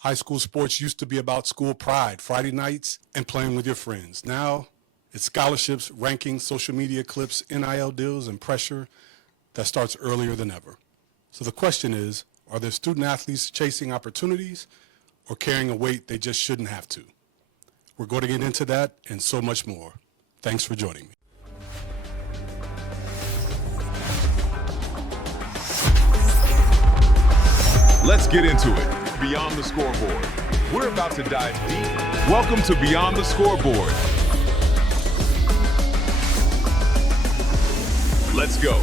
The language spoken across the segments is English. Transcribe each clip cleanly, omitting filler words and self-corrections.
High school sports used to be about school pride, Friday nights, and playing with your friends. Now, it's scholarships, rankings, social media clips, NIL deals, and pressure that starts earlier than ever. So the question is, are there student athletes chasing opportunities or carrying a weight they just shouldn't have to? We're going to get into that and so much more. Thanks for joining me. Let's get into it. Beyond the Scoreboard. We're about to dive deep. Welcome to Beyond the Scoreboard. Let's go.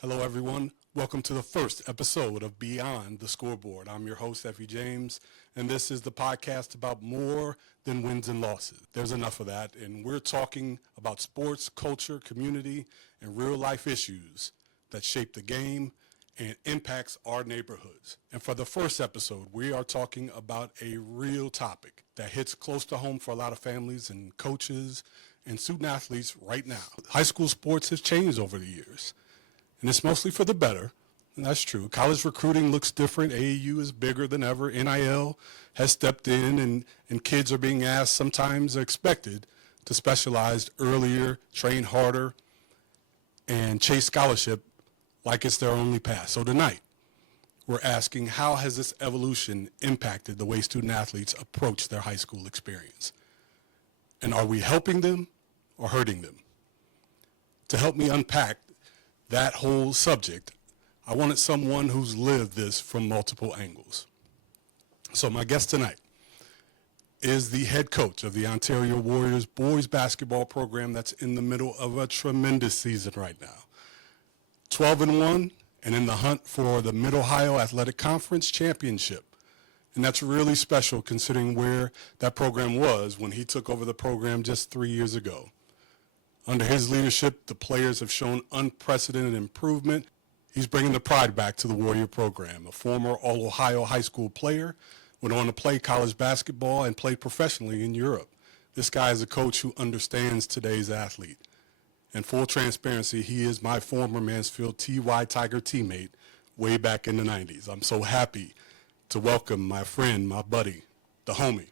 Hello, everyone. Welcome to the first episode of Beyond the Scoreboard. I'm your host, Effie James, and this is the podcast about more than wins and losses. There's enough of that, and we're talking about sports, culture, community, and real-life issues that shape the game and impacts our neighborhoods. And for the first episode, we are talking about a real topic that hits close to home for a lot of families and coaches and student athletes right now. High school sports has changed over the years, and it's mostly for the better, and that's true. College recruiting looks different. AAU is bigger than ever. NIL has stepped in, and kids are being asked, sometimes expected, to specialize earlier, train harder, and chase scholarship like it's their only path. So tonight, we're asking, how has this evolution impacted the way student athletes approach their high school experience? And are we helping them or hurting them? To help me unpack that whole subject, I wanted someone who's lived this from multiple angles. So my guest tonight is the head coach of the Ontario Warriors boys basketball program that's in the middle of a tremendous season right now. 12-1 and in the hunt for the Mid-Ohio Athletic Conference Championship. And that's really special considering where that program was when he took over the program just 3 years ago. Under his leadership, the players have shown unprecedented improvement. He's bringing the pride back to the Warrior program. A former All-Ohio high school player, went on to play college basketball and played professionally in Europe. This guy is a coach who understands today's athlete. And full transparency, he is my former Mansfield TY Tiger teammate way back in the 90s. I'm so happy to welcome my friend, my buddy, the homie,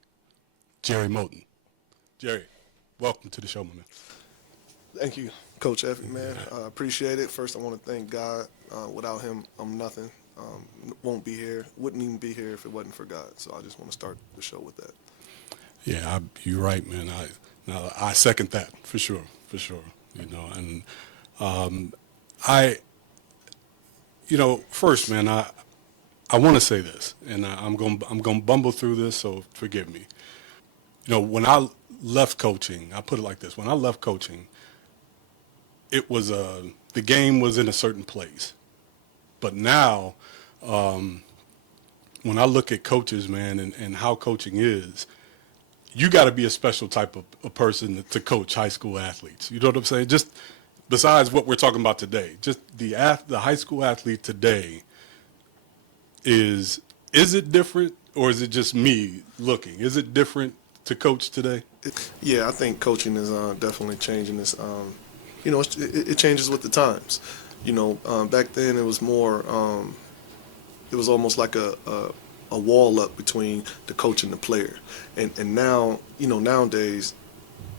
Jerry Moton. Jerry, welcome to the show, my man. Thank you, Coach Effie, man. I appreciate it. First, I want to thank God. Without him, I'm nothing. Won't be here. Wouldn't even be here if it wasn't for God. So I just want to start the show with that. Yeah, you're right, man. I second that for sure. You know, and first, man, I want to say this, and I'm going to bumble through this, so forgive me. You know, when I left coaching, I put it like this: when I left coaching, it was the game was in a certain place, but now, when I look at coaches, man, and how coaching is, you got to be a special type of a person to coach high school athletes. You know what I'm saying? Just besides what we're talking about today, just the high school athlete today is it different, or is it just me looking? Is it different to coach today? Yeah, I think coaching is definitely changing this. It changes with the times. Back then it was more, it was almost like a wall up between the coach and the player, and now nowadays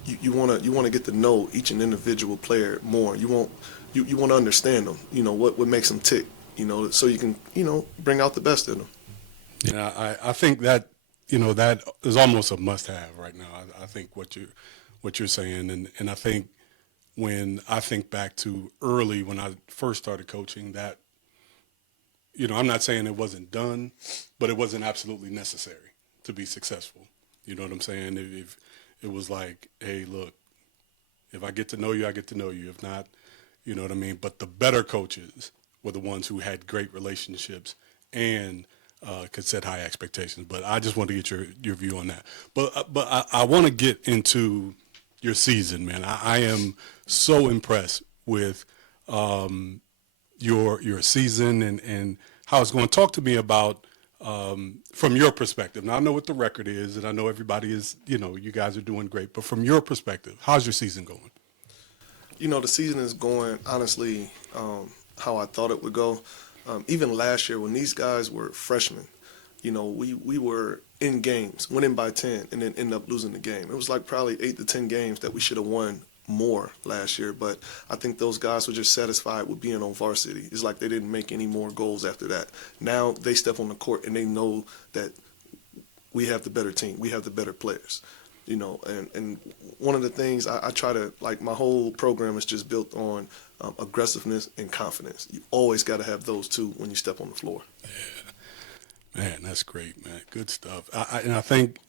you want to get to know each and individual player more. You want to understand them. What makes them tick. So you can bring out the best in them. Yeah, I think that that is almost a must-have right now. I think what you're saying, and I think when I think back to early when I first started coaching, that. I'm not saying it wasn't done, but it wasn't absolutely necessary to be successful. You know what I'm saying? If it was like, hey, look, if I get to know you, I get to know you. If not, you know what I mean? But the better coaches were the ones who had great relationships and could set high expectations. But I just want to get your view on that. But I want to get into your season, man. I am so impressed with your season and how it's going. Talk to me about from your perspective. Now I know what the record is, and I know everybody is. You guys are doing great. But from your perspective, how's your season going? The season is going honestly how I thought it would go. even last year when these guys were freshmen, we were in games, winning by 10, and then end up losing the game. It was like probably 8 to 10 games that we should have won more last year, but I think those guys were just satisfied with being on varsity. It's like they didn't make any more goals after that. Now they step on the court and they know that we have the better team, we have the better players, and one of the things I try to, like, my whole program is just built on aggressiveness and confidence. You always got to have those two when you step on the floor. Yeah, man, that's great, man. Good stuff. I think,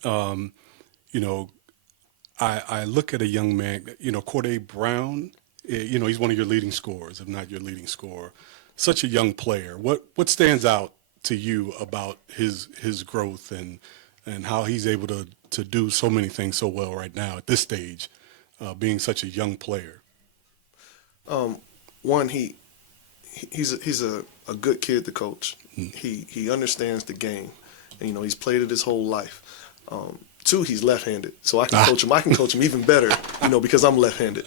I look at a young man, Corday Brown, he's one of your leading scorers, if not your leading scorer. Such a young player. What stands out to you about his growth and how he's able to do so many things so well right now at this stage, being such a young player? One, he's a good kid to coach. He understands the game, and he's played it his whole life. Two, he's left-handed, so I can coach him. I can coach him even better, because I'm left-handed.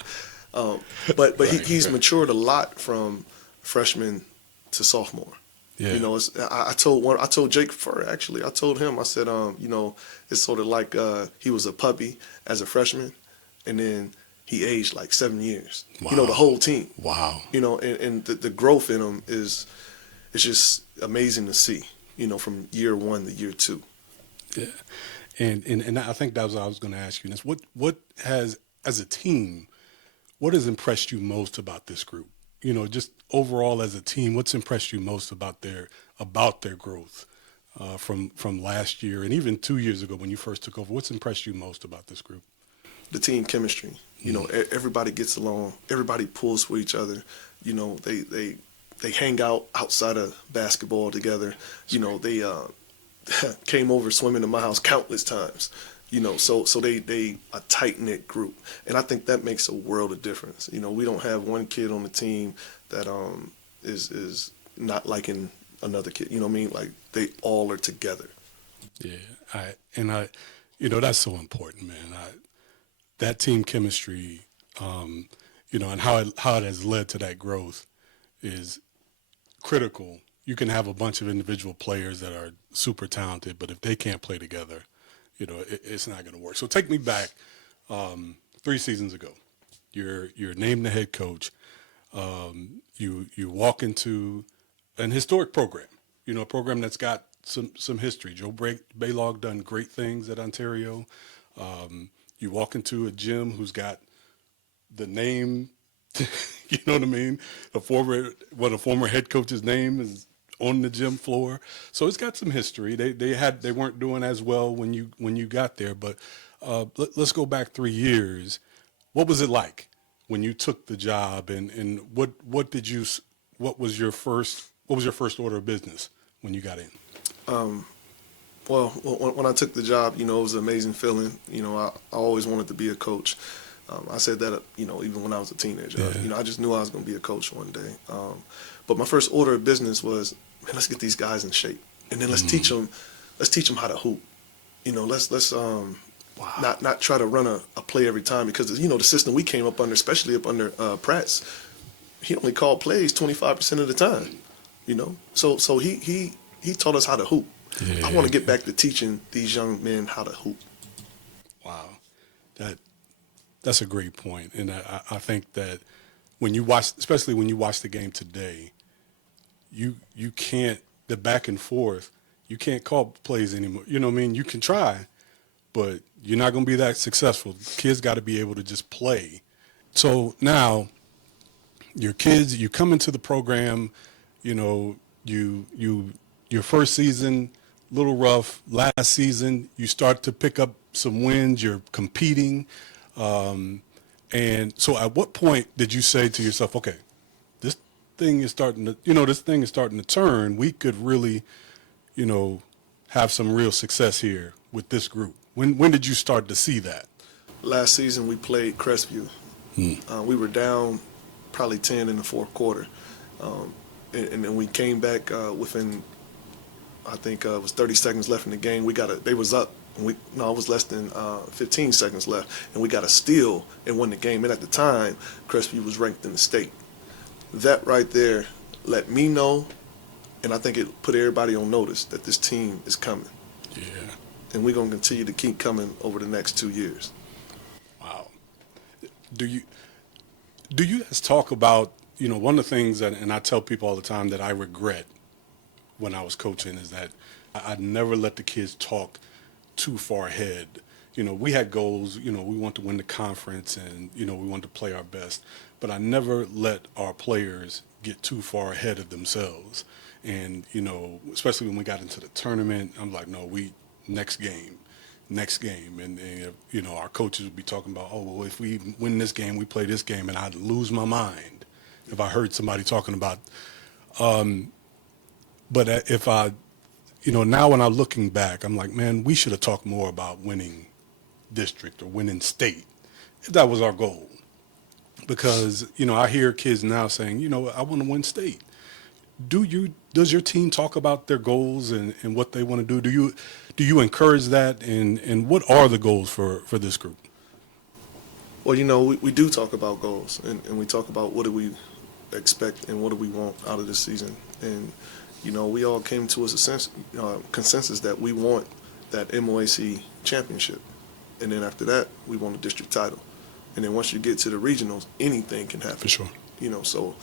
But he's matured a lot from freshman to sophomore. Yeah. I told Jake Furr, actually. I told him, I said, it's sort of like he was a puppy as a freshman, and then he aged like 7 years. Wow. The whole team. Wow. And the growth in him is just amazing to see. From year 1 to year 2. Yeah. And I think that was what I was going to ask you. What has, as a team, what has impressed you most about this group? Just overall as a team, what's impressed you most about their growth from last year and even 2 years ago when you first took over? What's impressed you most about this group? The team chemistry. Everybody gets along. Everybody pulls for each other. They hang out outside of basketball together. They came over swimming in my house countless times. So they a tight-knit group, and I think that makes a world of difference. We don't have one kid on the team that is not liking another kid. You know what I mean? Like, they all are together. Yeah, that's so important, man. That team chemistry, and how it has led to that growth is critical. You can have a bunch of individual players that are super talented, but if they can't play together, it's not going to work. So take me back 3 seasons ago. You're named the head coach. You walk into an historic program, a program that's got some history. Joe Baylog done great things at Ontario. You walk into a gym who's got the name, you know what I mean? A former head coach's name is on the gym floor. So it's got some history. They weren't doing as well when you got there, but let's go back 3 years. What was it like when you took the job, and what was your first order of business when you got in? Well, when I took the job, it was an amazing feeling. I always wanted to be a coach. I said that, even when I was a teenager. Yeah. I just knew I was going to be a coach one day. But my first order of business was, man, let's get these guys in shape, and then let's teach them how to hoop. Let's not try to run a play every time, because the system we came up under, especially up under Pratt's, he only called plays 25% of the time. So he taught us how to hoop. Yeah. I want to get back to teaching these young men how to hoop. Wow, that's a great point, and I think that when you watch, especially when you watch the game today, you can't, the back and forth, you can't call plays anymore. You know what I mean? You can try, but you're not going to be that successful. Kids got to be able to just play. So now, your kids, you come into the program, your first season, little rough. Last season, you start to pick up some wins. You're competing. And so at what point did you say to yourself, okay, this thing is starting to turn. We could really, have some real success here with this group. When did you start to see that? Last season we played Crestview. We were down probably 10 in the fourth quarter. And then we came back within, I think it was 30 seconds left in the game. They was up. It was less than 15 seconds left, and we got a steal and won the game. And at the time, Crestview was ranked in the state. That right there let me know And I think it put everybody on notice that this team is coming. Yeah. And we're going to continue to keep coming over the next 2 years. Wow. Do you guys talk about, one of the things that, and I tell people all the time that I regret when I was coaching is that I never let the kids talk too far ahead. We had goals, we want to win the conference and, we want to play our best, but I never let our players get too far ahead of themselves. And, especially when we got into the tournament, I'm like, no, next game. And our coaches would be talking about, oh, well, if we win this game, we play this game. And I'd lose my mind if I heard somebody talking about, but if I, now when I'm looking back, I'm like, man, we should have talked more about winning district or winning state. That was our goal. Because, I hear kids now saying, I want to win state. Does your team talk about their goals and what they want to do? Do you encourage that? And what are the goals for this group? Well, we do talk about goals, and we talk about what do we expect and what do we want out of this season. And, we all came to a consensus that we want that MOAC championship. And then after that, we want a district title. And then once you get to the regionals, anything can happen. For sure. So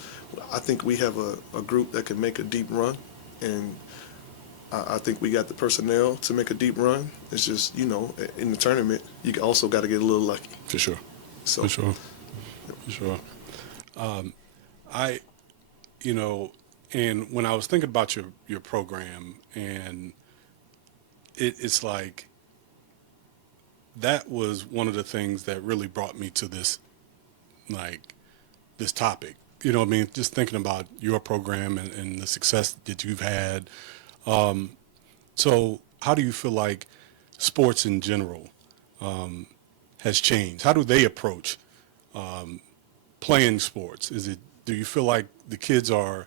I think we have a group that can make a deep run, and I think we got the personnel to make a deep run. It's just, in the tournament, you also got to get a little lucky. For sure. So, For sure. And when I was thinking about your program, and it's like, that was one of the things that really brought me to this topic. Just thinking about your program and the success that you've had. So how do you feel like sports in general has changed? How do they approach playing sports? Do you feel like the kids are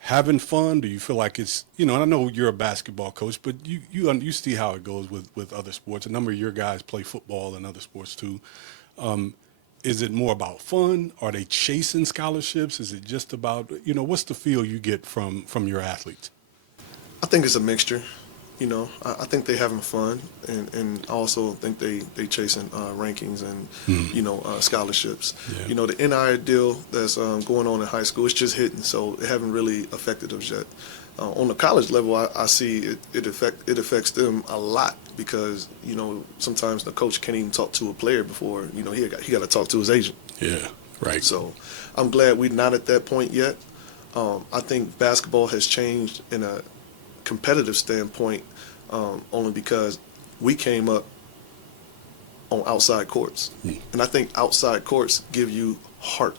having fun? Do you feel like it's, and I know you're a basketball coach, but you see how it goes with other sports. A number of your guys play football and other sports too. Is it more about fun? Are they chasing scholarships? Is it just about, what's the feel you get from your athletes? I think it's a mixture. I think they're having fun, and I also think they chasing rankings and scholarships. Yeah. The NIL deal that's going on in high school, it's just hitting, so it haven't really affected us yet. On the college level, I see it affects them a lot because sometimes the coach can't even talk to a player before he got to talk to his agent. Yeah, right. So I'm glad we're not at that point yet. I think basketball has changed in a competitive standpoint only because we came up on outside courts, and I think outside courts give you heart.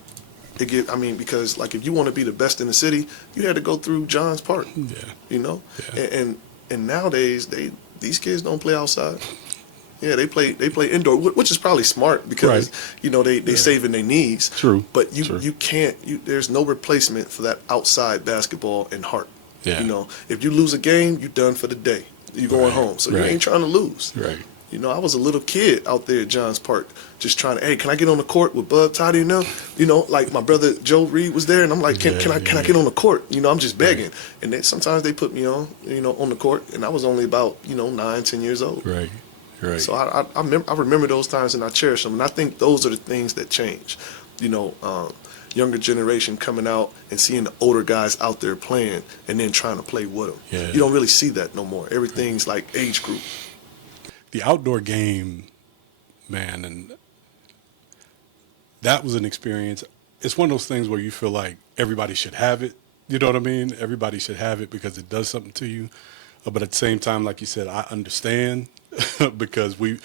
Because like if you want to be the best in the city, you had to go through Johns Park. Yeah. Yeah. And nowadays these kids don't play outside. Yeah, they play indoor, which is probably smart because they saving their knees. True. But you can't. There's no replacement for that outside basketball and heart. Yeah. If you lose a game, you're done for the day. You're going home, so you ain't trying to lose. Right. I was a little kid out there at Johns Park just trying to, hey, can I get on the court with Bub Toddy now? Like my brother Joe Reed was there, and I'm like, can I get on the court? I'm just begging. And then sometimes they put me on, on the court, and I was only about, 9, 10 years old. Right. So I remember those times, and I cherish them. And I think those are the things that change. Younger generation coming out and seeing the older guys out there playing and then trying to play with them. Yeah. You don't really see that no more. Everything's like age group. The outdoor game, man, and that was an experience. It's one of those things where you feel like everybody should have it. You know what I mean? Everybody should have it because it does something to you. But at the same time, like you said, I understand because we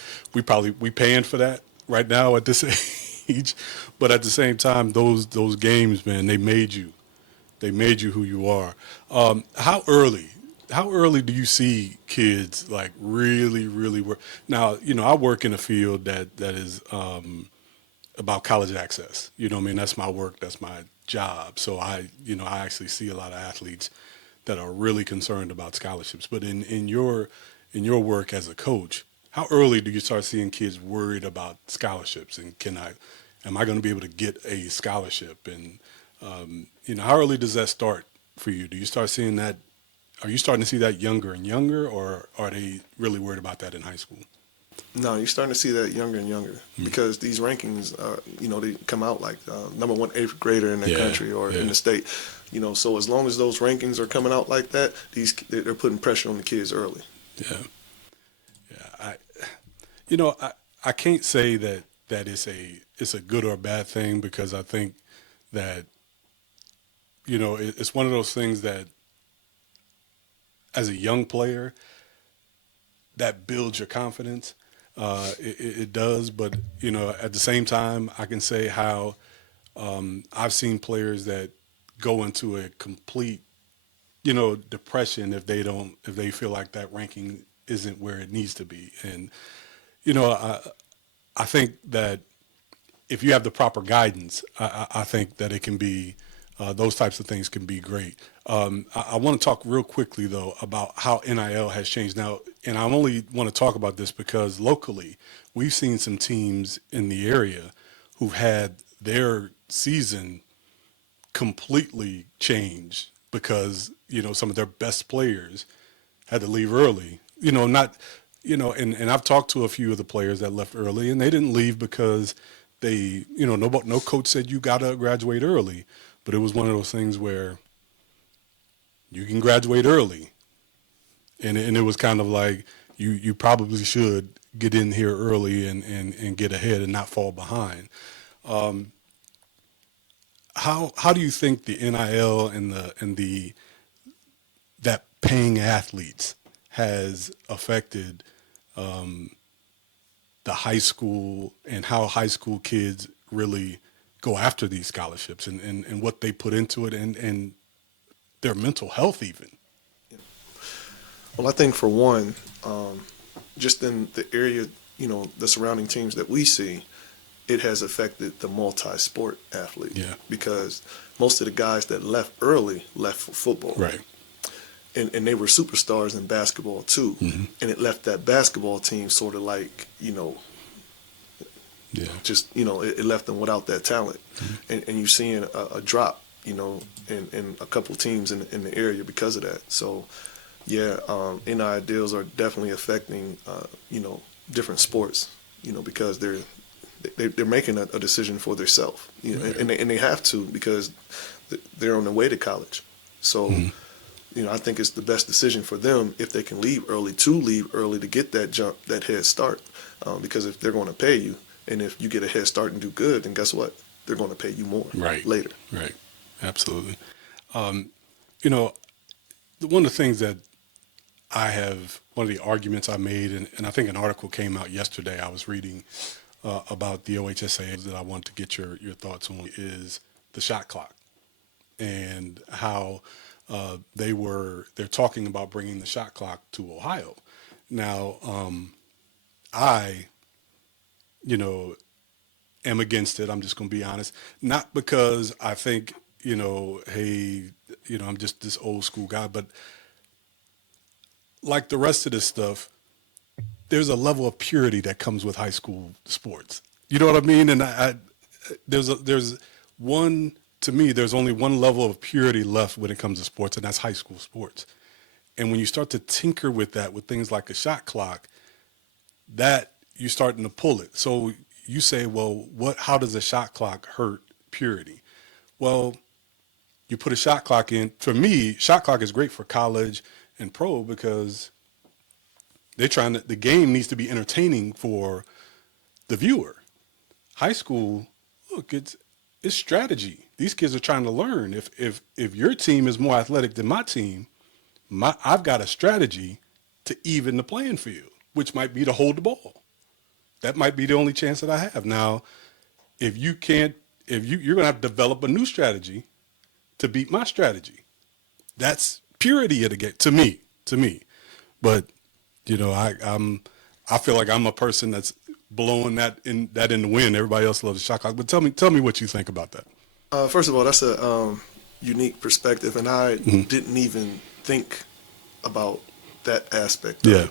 paying for that right now at this age. But at the same time, those games, man, they made you who you are. How early do you see kids like really work? Now, I work in a field that is about college access. That's my work, that's my job. So I actually see a lot of athletes that are really concerned about scholarships. But in your work as a coach, how early do you start seeing kids worried about scholarships and am I going to be able to get a scholarship? And how early does that start for you? Do you start seeing that? Are you starting to see that younger and younger, or are they really worried about that in high school? No, you're starting to see that younger and younger because these rankings are, they come out like number one eighth grader in the country or in the state. So as long as those rankings are coming out like that, they're putting pressure on the kids early. I can't say that it's a good or a bad thing, because I think that it's one of those things that as a young player that builds your confidence. It does, but at the same time, I can say how I've seen players that go into a complete, depression if they feel like that ranking isn't where it needs to be. And I think that if you have the proper guidance, I think that it can be those types of things can be great. I want to talk real quickly though about how NIL has changed now. And I only want to talk about this because locally, we've seen some teams in the area who've had their season completely change because, some of their best players had to leave early. And I've talked to a few of the players that left early, and they didn't leave because they, no coach said you got to graduate early. But it was one of those things where you can graduate early. And it was kind of like you probably should get in here early and get ahead and not fall behind. How do you think the NIL and that paying athletes has affected the high school and how high school kids really go after these scholarships and what they put into it and their mental health even? Well, I think for one, just in the area, the surrounding teams that we see, it has affected the multi-sport athlete. Yeah. Because most of the guys that left early left for football. Right. And they were superstars in basketball too. Mm-hmm. And it left that basketball team sort of like, just, it left them without that talent. Mm-hmm. And you're seeing a drop, in a couple teams in the area because of that. So, NIL deals are definitely affecting, different sports, because they're making a decision for themselves, and they have to because they're on their way to college. So, I think it's the best decision for them if they can leave early to get that jump, that head start, because if they're going to pay you, and if you get a head start and do good, then guess what? They're going to pay you more later. Right. Absolutely. One of the things that one of the arguments I made, and I think an article came out yesterday I was reading about the OHSA that I want to get your thoughts on, is the shot clock and how they're talking about bringing the shot clock to Ohio. Now, I am against it. I'm just going to be honest. Not because I think, I'm just this old school guy, but like the rest of this stuff, there's a level of purity that comes with high school sports. You know what I mean? And there's only one level of purity left when it comes to sports, and that's high school sports. And when you start to tinker with that, with things like a shot clock, that you're starting to pull it. So you say, well, how does a shot clock hurt purity? Well, you put a shot clock in. For me, shot clock is great for college and pro because the game needs to be entertaining for the viewer. High school, look, it's strategy. These kids are trying to learn. If your team is more athletic than my team, I've got a strategy to even the playing field, which might be to hold the ball. That might be the only chance that I have. Now, you're going to have to develop a new strategy to beat my strategy. That's purity of the game to me. But, I feel like I'm a person that's blowing that in the wind. Everybody else loves the shot clock. But tell me what you think about that. First of all, that's a unique perspective, and I didn't even think about that aspect of it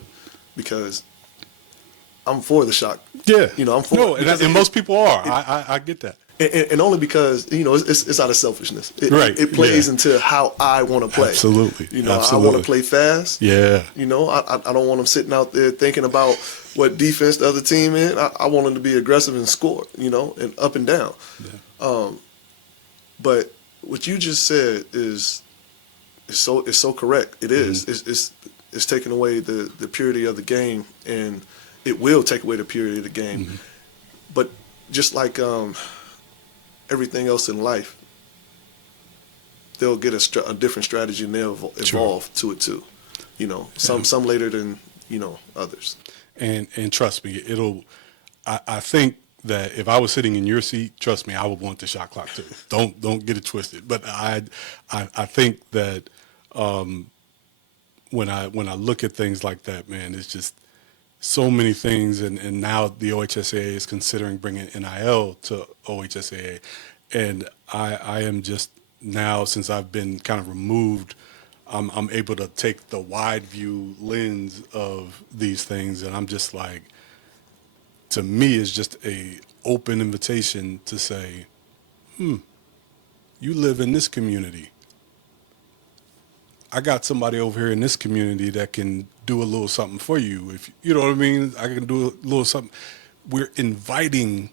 because I'm for the shot. Yeah. I'm for it. And most people are. I get that. And only because, it's out of selfishness. It plays Yeah. into how I want to play. Absolutely. I want to play fast. Yeah. I don't want them sitting out there thinking about what defense the other team in. I want them to be aggressive and score, and up and down. Yeah. But what you just said is so correct. It is. It's taking away the purity of the game, and it will take away the purity of the game. But just like everything else in life, they'll get a different strategy and they'll evolve to it too. Some later than others. And trust me, I think that if I was sitting in your seat, trust me, I would want the shot clock too. Don't get it twisted. But I think that when I look at things like that, man, it's just so many things. And now the OHSAA is considering bringing NIL to OHSAA. And I am just now, since I've been kind of removed, I'm able to take the wide view lens of these things. And I'm just like, to me, it's just a open invitation to say, you live in this community. I got somebody over here in this community that can do a little something for you. If you know what I mean, I can do a little something. We're inviting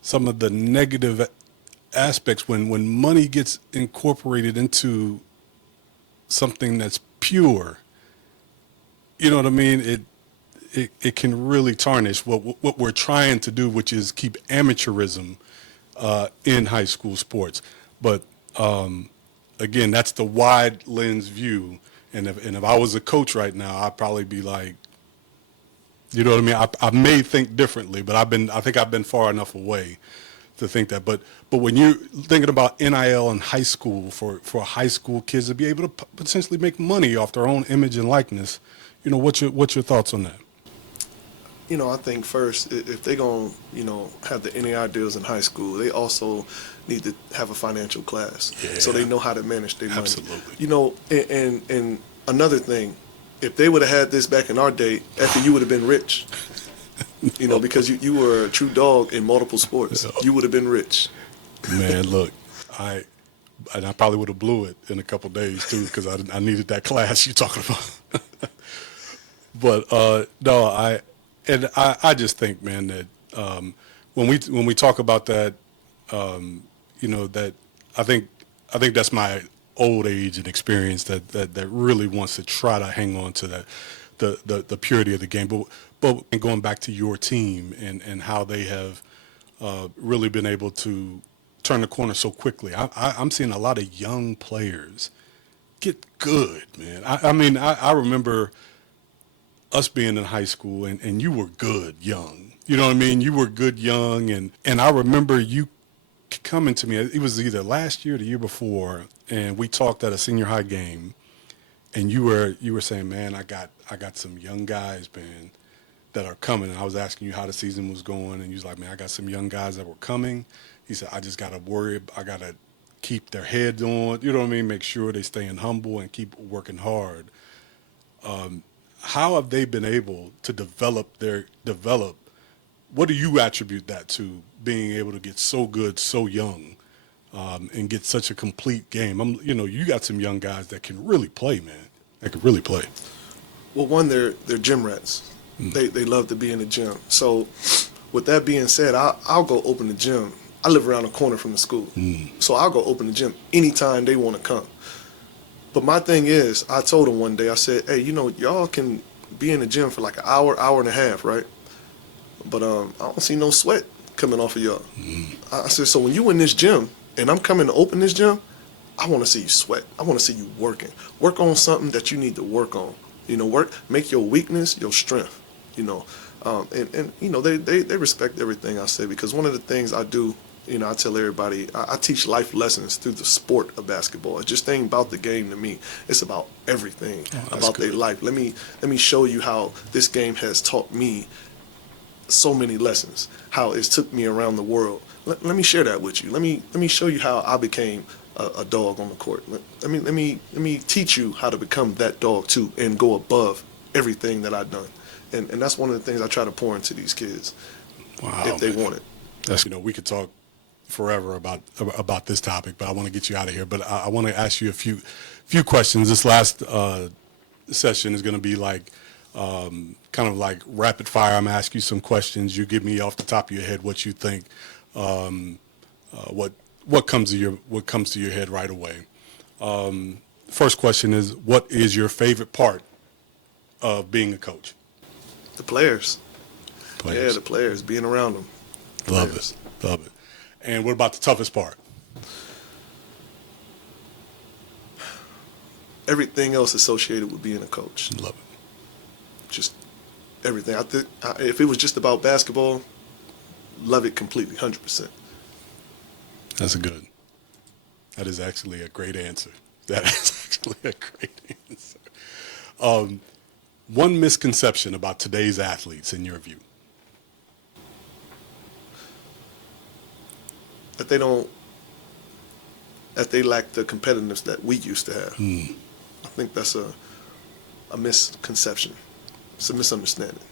some of the negative aspects when money gets incorporated into something that's pure. You know what I mean? It can really tarnish what we're trying to do, which is keep amateurism in high school sports. But again, that's the wide lens view. And if I was a coach right now, I'd probably be like, you know what I mean? I may think differently, but I think I've been far enough away to think that. But when you're thinking about NIL in high school for high school kids to be able to potentially make money off their own image and likeness, what's your thoughts on that? I think first, if they're going to, have the NAI deals in high school, they also need to have a financial class so they know how to manage their money. Absolutely. And another thing, if they would have had this back in our day, Effie, you would have been rich. Because you were a true dog in multiple sports. You would have been rich. Man, look, I probably would have blew it in a couple of days too, because I needed that class you're talking about. But no, I just think, man, that when we talk about that, that I think that's my old age and experience that really wants to try to hang on to that the purity of the game. But going back to your team and how they have really been able to turn the corner so quickly, I'm seeing a lot of young players get good, man. I remember us being in high school and you were good young. You know what I mean? You were good young, and I remember you coming to me. It was either last year or the year before, and we talked at a senior high game, and you were saying, man, I got some young guys, man, that are coming. And I was asking you how the season was going, and you was like, man, I got some young guys that were coming. He said, I just got to keep their heads on, you know what I mean? Make sure they staying humble and keep working hard. How have they been able to develop? What do you attribute that to, being able to get so good so young, and get such a complete game? You got some young guys that can really play, man. That can really play. Well, one, they're gym rats. They love to be in the gym. So with that being said, I'll go open the gym. I live around the corner from the school. So I'll go open the gym anytime they want to come. But my thing is, I told them one day, I said, hey, y'all can be in the gym for like an hour, hour and a half, right? But I don't see no sweat coming off of y'all. I said, so when you in this gym and I'm coming to open this gym, I want to see you sweat. I want to see you working. Work on something that you need to work on. Make your weakness your strength. They respect everything I say, because one of the things I do, I tell everybody, I teach life lessons through the sport of basketball. It's just ain't about the game to me. It's about everything about their life. Let me show you how this game has taught me so many lessons, how it's took me around the world. Let me share that with you. Let me show you how I became a dog on the court. Let me teach you how to become that dog too, and go above everything that I've done. And that's one of the things I try to pour into these kids, if they want it. We could talk forever about this topic, but I want to get you out of here. But I want to ask you a few questions. This last session is going to be like kind of like rapid fire. I'm going to ask you some questions. You give me off the top of your head what you think, what comes to your head right away. First question is, what is your favorite part of being a coach? The players. Yeah, the players, being around them. Love it. And what about the toughest part? Everything else associated with being a coach. Love it. Just everything. I think if it was just about basketball, love it completely, 100%. That is actually a great answer. That is actually a great answer. One misconception about today's athletes, in your view? That they lack the competitiveness that we used to have. I think that's a misconception. It's a misunderstanding.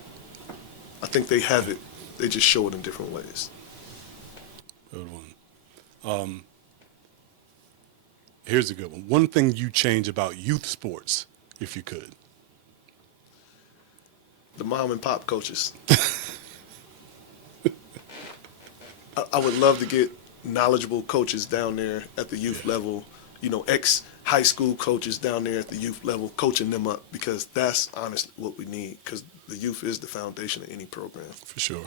I think they have it. They just show it in different ways. Good one. Here's a good one. One thing you change about youth sports, if you could. The mom and pop coaches. I would love to get knowledgeable coaches down there at the youth level, ex-high school coaches down there at the youth level, coaching them up, because that's honestly what we need, because the youth is the foundation of any program. For sure.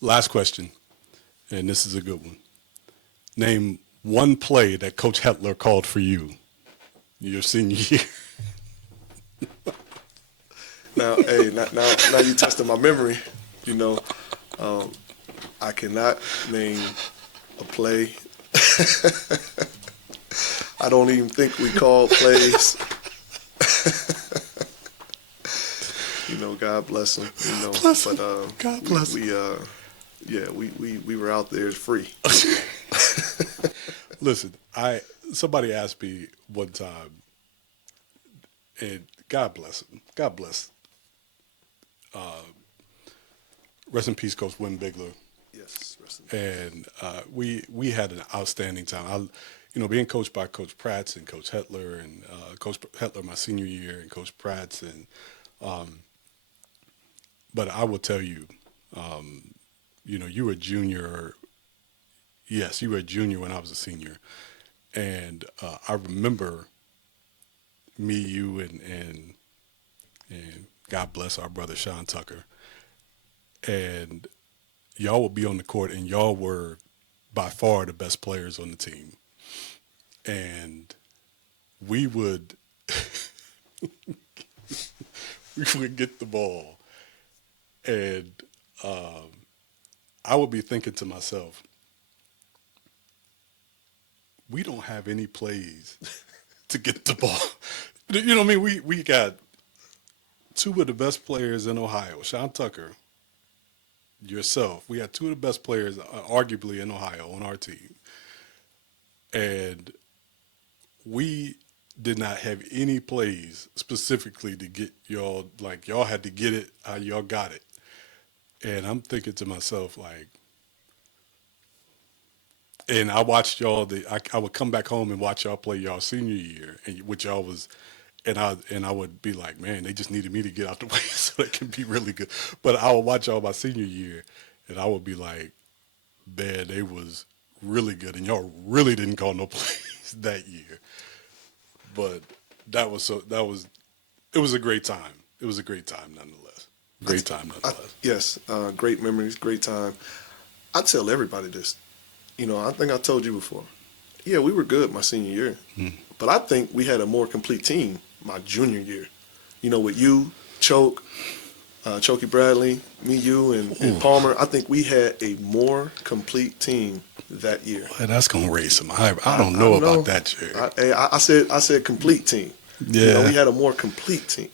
Last question, and this is a good one. Name one play that Coach Hetler called for you your senior year. Now you testing my memory. I cannot name a play. I don't even think we called plays. God bless him. God bless him. We were out there free. Listen, somebody asked me one time, and God bless him. God bless. Rest in peace, Coach Wim Bigler. Yes, rest in peace. And we had an outstanding time. Being coached by Coach Prats and Coach Hetler, and Coach Hetler my senior year, and Coach Prats, and but I will tell you, you were a junior. Yes, you were a junior when I was a senior, and I remember me, you, and God bless our brother Sean Tucker, and y'all would be on the court, and y'all were by far the best players on the team, and we would get the ball, and I would be thinking to myself, we don't have any plays to get the ball. You know what I mean? We got two of the best players in Ohio, Sean Tucker, yourself. We had two of the best players, arguably, in Ohio on our team. And we did not have any plays specifically to get y'all, like y'all had to get it how y'all got it. And I'm thinking to myself, like, and I watched y'all. I would come back home and watch y'all play y'all senior year, and which y'all was, and I would be like, man, they just needed me to get out the way so they can be really good. But I would watch y'all my senior year, and I would be like, man, they was really good, and y'all really didn't call no plays that year. But it was a great time. It was a great time nonetheless. Yes, great memories, great time. I tell everybody this. I think I told you before. Yeah, we were good my senior year. But I think we had a more complete team my junior year. With you, Chokey Bradley, me, you, and Palmer, I think we had a more complete team that year. Well, that's going to raise some hype. I don't know about that year. I said complete team. Yeah. We had a more complete team,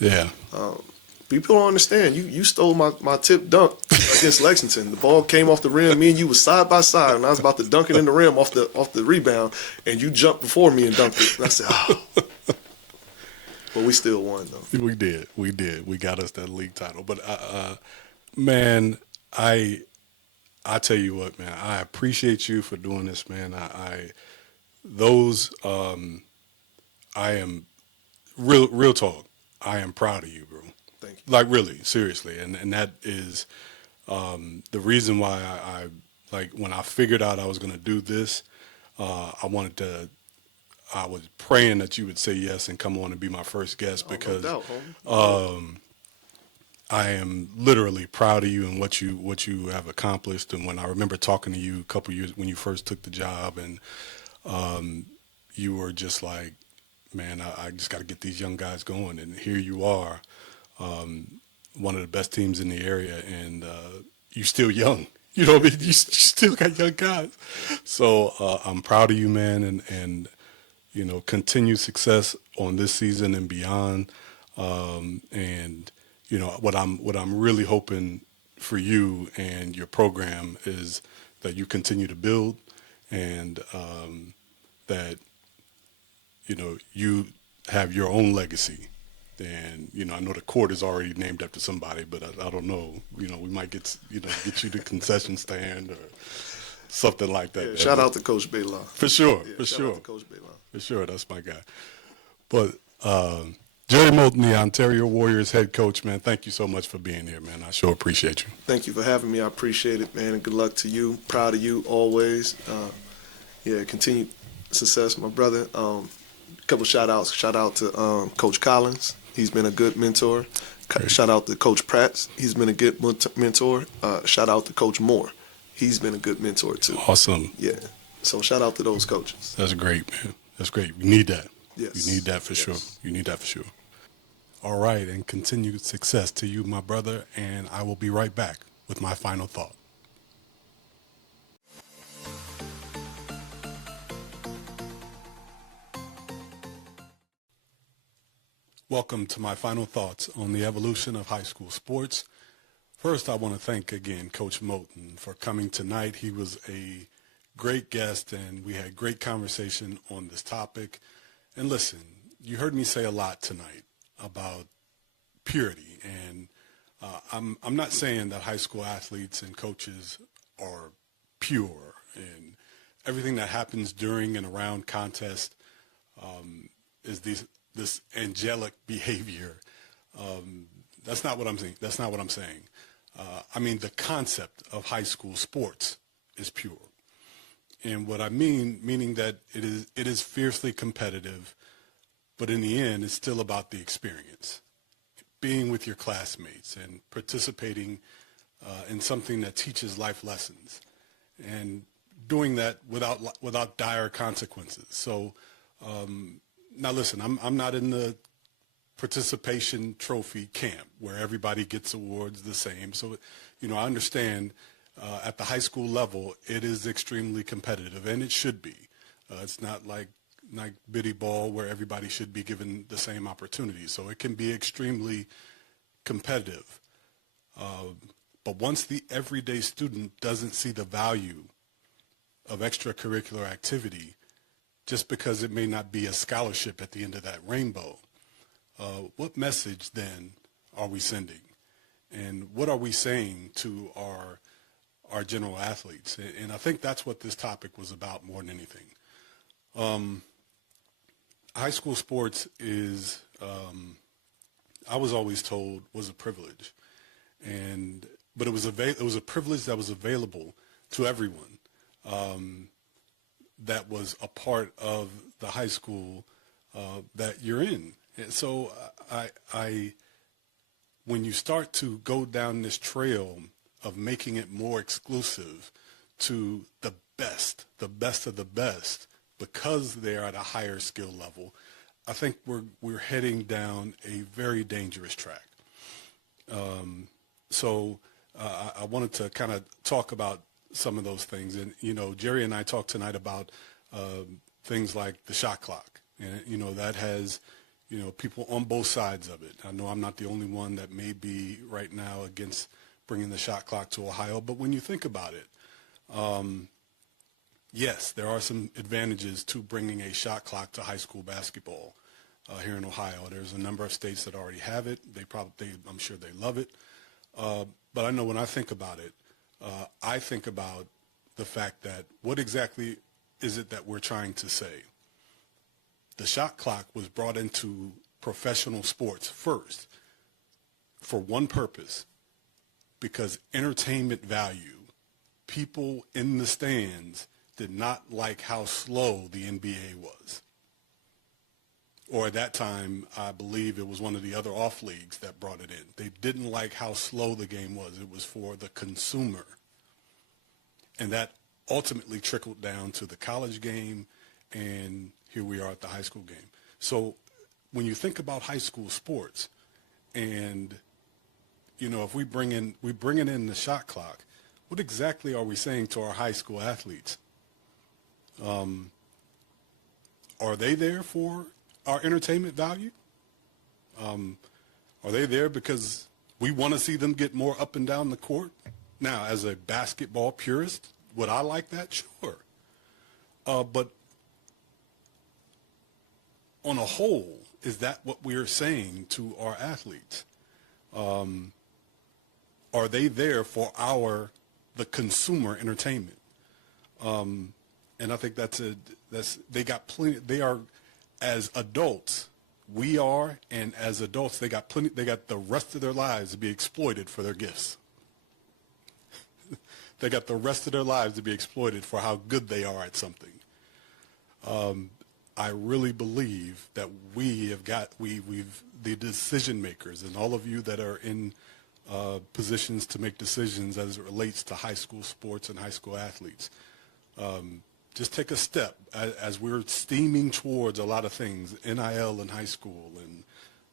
Yeah. People don't understand. You stole my tip dunk against Lexington. The ball came off the rim. Me and you was side by side, and I was about to dunk it in the rim off the rebound, and you jumped before me and dunked it. And I said, oh. But we still won, though. We did. We got us that league title. But, man, I tell you what, man, I appreciate you for doing this, man. Those, I am real talk. I am proud of you, bro. Thank you. Like really, seriously, and that is the reason why I like when I figured out I was going to do this. I wanted to. I was praying that you would say yes and come on and be my first guest because No doubt, homie. I am literally proud of you and what you have accomplished. And when I remember talking to you a couple years when you first took the job, and you were just like, man, I just got to get these young guys going. And here you are, one of the best teams in the area, and you're still young. You know what I mean? You still got young guys. So I'm proud of you, man, and you know, continued success on this season and beyond. And you know what I'm really hoping for you and your program is that you continue to build, and that you know you have your own legacy. And you know, I know the court is already named after somebody, but I don't know. You know, we might get you the concession stand or something like that. Yeah, shout out to Coach Baylon. For sure, Yeah, for shout sure, out to Coach Baylon. for sure. That's my guy. But Jerry Moton, the Ontario Warriors head coach, man, thank you so much for being here, man. I sure appreciate you. Thank you for having me. I appreciate it, man, and good luck to you. Proud of you always. Continued success, my brother. A couple shout outs. Shout out to Coach Collins. He's been a good mentor. Shout out to Coach Pratt. He's been a good mentor. Shout out to Coach Moore. He's been a good mentor too. Awesome. Yeah. So shout out to those coaches. That's great, man. That's great. You need that. Yes. You need that for sure. You need that for sure. All right, and continued success to you, my brother, and I will be right back with my final thought. Welcome to my final thoughts on the evolution of high school sports. First, I want to thank again Coach Moton for coming tonight. He was a great guest, and we had great conversation on this topic. And listen, you heard me say a lot tonight about purity, and I'm not saying that high school athletes and coaches are pure, and everything that happens during and around contest is this angelic behavior. That's not what I'm saying. That's not what I'm saying. I mean, the concept of high school sports is pure. And what I mean, meaning that it is fiercely competitive, but in the end, it's still about the experience. Being with your classmates and participating in something that teaches life lessons, and doing that without dire consequences. So now listen, I'm not in the participation trophy camp where everybody gets awards the same. So, you know, I understand at the high school level, it is extremely competitive, and it should be. It's not like biddy ball where everybody should be given the same opportunity. So it can be extremely competitive. But once the everyday student doesn't see the value of extracurricular activity, just because it may not be a scholarship at the end of that rainbow, what message then are we sending? And what are we saying to our general athletes? And I think that's what this topic was about more than anything. High school sports is, I was always told, was a privilege, but it was a privilege that was available to everyone that was a part of the high school that you're in. And so when you start to go down this trail of making it more exclusive to the best of the best, because they're at a higher skill level, I think we're heading down a very dangerous track. So I wanted to kind of talk about some of those things. And, you know, Jerry and I talked tonight about things like the shot clock. And, you know, that has, you know, people on both sides of it. I know I'm not the only one that may be right now against bringing the shot clock to Ohio. But when you think about it, yes, there are some advantages to bringing a shot clock to high school basketball here in Ohio. There's a number of states that already have it. I'm sure they love it. But I know when I think about it, I think about the fact that what exactly is it that we're trying to say? The shot clock was brought into professional sports first for one purpose, because entertainment value. People in the stands did not like how slow the NBA was. Or at that time, I believe it was one of the other off leagues that brought it in. They didn't like how slow the game was. It was for the consumer. And that ultimately trickled down to the college game, and here we are at the high school game. So when you think about high school sports, and if we bring in the shot clock, what exactly are we saying to our high school athletes? Are they there for our entertainment value? Are they there because we want to see them get more up and down the court? Now, as a basketball purist, would I like that? Sure. But on a whole, is that what we're saying to our athletes? Are they there for the consumer entertainment? And I think they got plenty. They are, as adults, we are, and as adults, they got the rest of their lives to be exploited for their gifts. They got the rest of their lives to be exploited for how good they are at something. I really believe that we've the decision makers, and all of you that are in positions to make decisions as it relates to high school sports and high school athletes. Just take a step as we're steaming towards a lot of things, NIL in high school and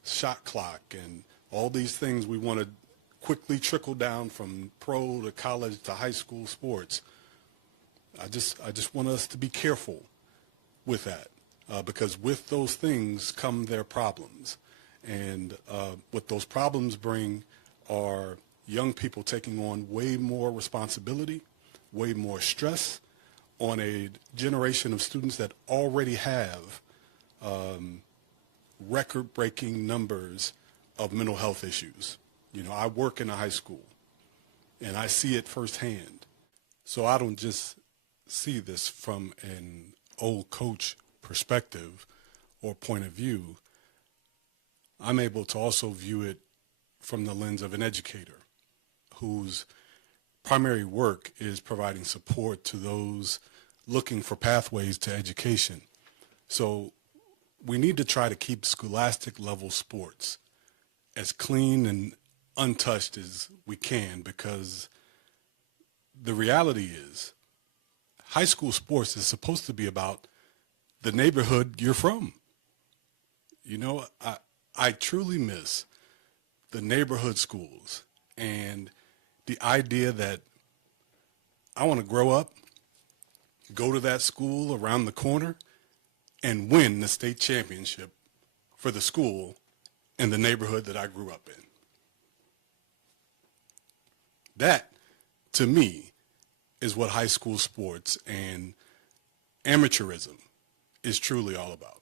shot clock and all these things we want to quickly trickle down from pro to college to high school sports. I just want us to be careful with that because with those things come their problems. And what those problems bring are young people taking on way more responsibility, way more stress on a generation of students that already have record-breaking numbers of mental health issues. I work in a high school, and I see it firsthand. So I don't just see this from an old coach perspective or point of view. I'm able to also view it from the lens of an educator whose primary work is providing support to those looking for pathways to education. So we need to try to keep scholastic level sports as clean and untouched as we can, because the reality is high school sports is supposed to be about the neighborhood you're from. I truly miss the neighborhood schools and the idea that I want to grow up, go to that school around the corner, and win the state championship for the school in the neighborhood that I grew up in. That, to me, is what high school sports and amateurism is truly all about.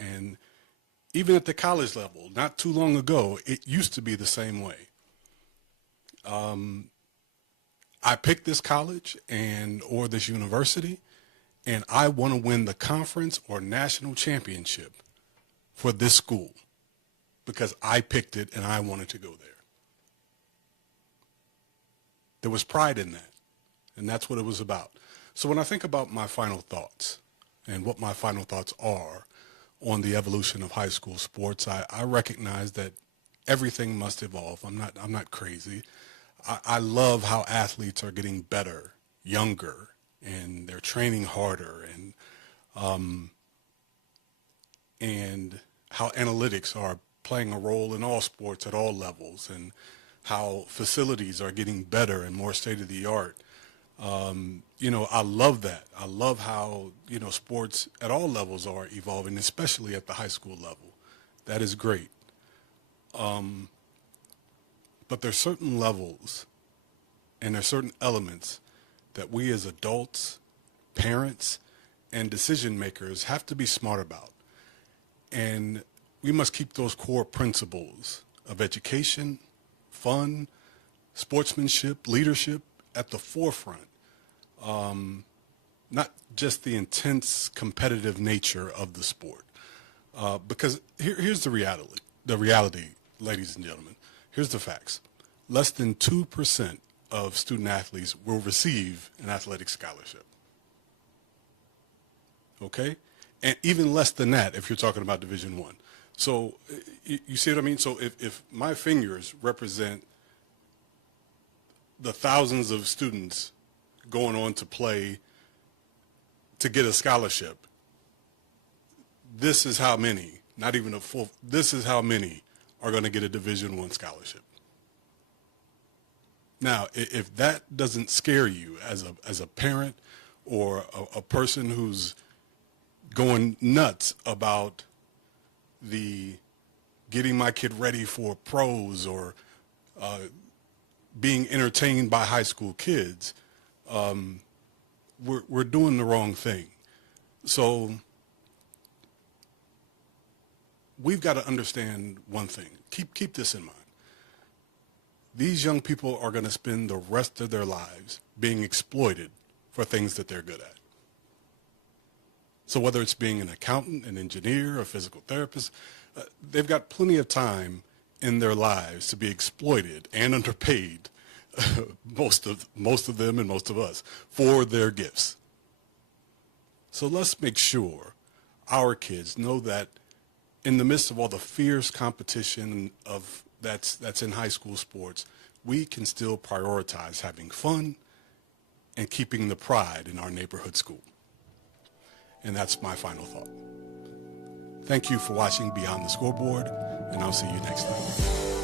And even at the college level, not too long ago, it used to be the same way. I picked this college or this university, and I want to win the conference or national championship for this school because I picked it and I wanted to go there. There was pride in that, and that's what it was about. So when I think about my final thoughts and what my final thoughts are on the evolution of high school sports, I recognize that everything must evolve. I'm not crazy. I love how athletes are getting better, younger, and they're training harder, and how analytics are playing a role in all sports at all levels, and how facilities are getting better and more state-of-the-art. I love that. I love how, sports at all levels are evolving, especially at the high school level. That is great. But there's certain levels and there's certain elements that we as adults, parents, and decision makers have to be smart about. And we must keep those core principles of education, fun, sportsmanship, leadership at the forefront. Not just the intense competitive nature of the sport. Because here's the reality, ladies and gentlemen. Here's the facts. Less than 2% of student athletes will receive an athletic scholarship. Okay? And even less than that if you're talking about Division I. So you see what I mean? So if my fingers represent the thousands of students going on to play to get a scholarship, this is how many, not even a full, this is how many are going to get a Division I scholarship. Now, if that doesn't scare you as a parent or a person who's going nuts about the getting my kid ready for pros or being entertained by high school kids, we're doing the wrong thing. So we've got to understand one thing. Keep this in mind. These young people are going to spend the rest of their lives being exploited for things that they're good at. So whether it's being an accountant, an engineer, a physical therapist, they've got plenty of time in their lives to be exploited and underpaid, most of them and most of us, for their gifts. So let's make sure our kids know that in the midst of all the fierce competition that's in high school sports, we can still prioritize having fun and keeping the pride in our neighborhood school. And that's my final thought. Thank you for watching Beyond the Scoreboard, and I'll see you next time.